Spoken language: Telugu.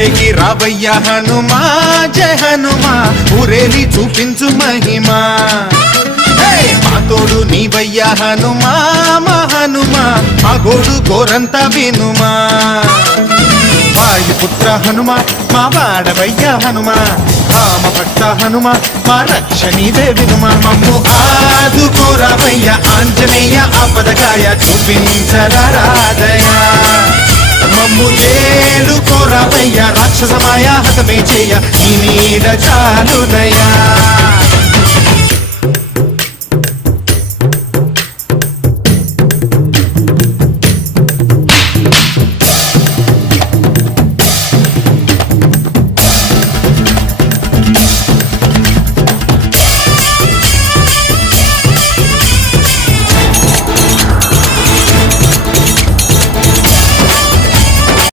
ఊరేగి రావయ్య హనుమా జయ హనుమా ఊరేలి చూపించు మహిమా మా తోడు నీవయ్య హనుమా మా హనుమా మా గోడు గోరంత వినుమా వాయుపుత్ర హనుమా మా వాడవయ్య హనుమా రామభక్త హనుమా మా రక్షణీదే వినుమా మమ్ము ఆదుకోరావయ్య ఆంజనేయ ఆపదగాయ చూపించరాదయ మమ్ము ఏలుకోరావయ్య రాక్షసమాయ హతమే చేయ ఈ నీడ చాలునయా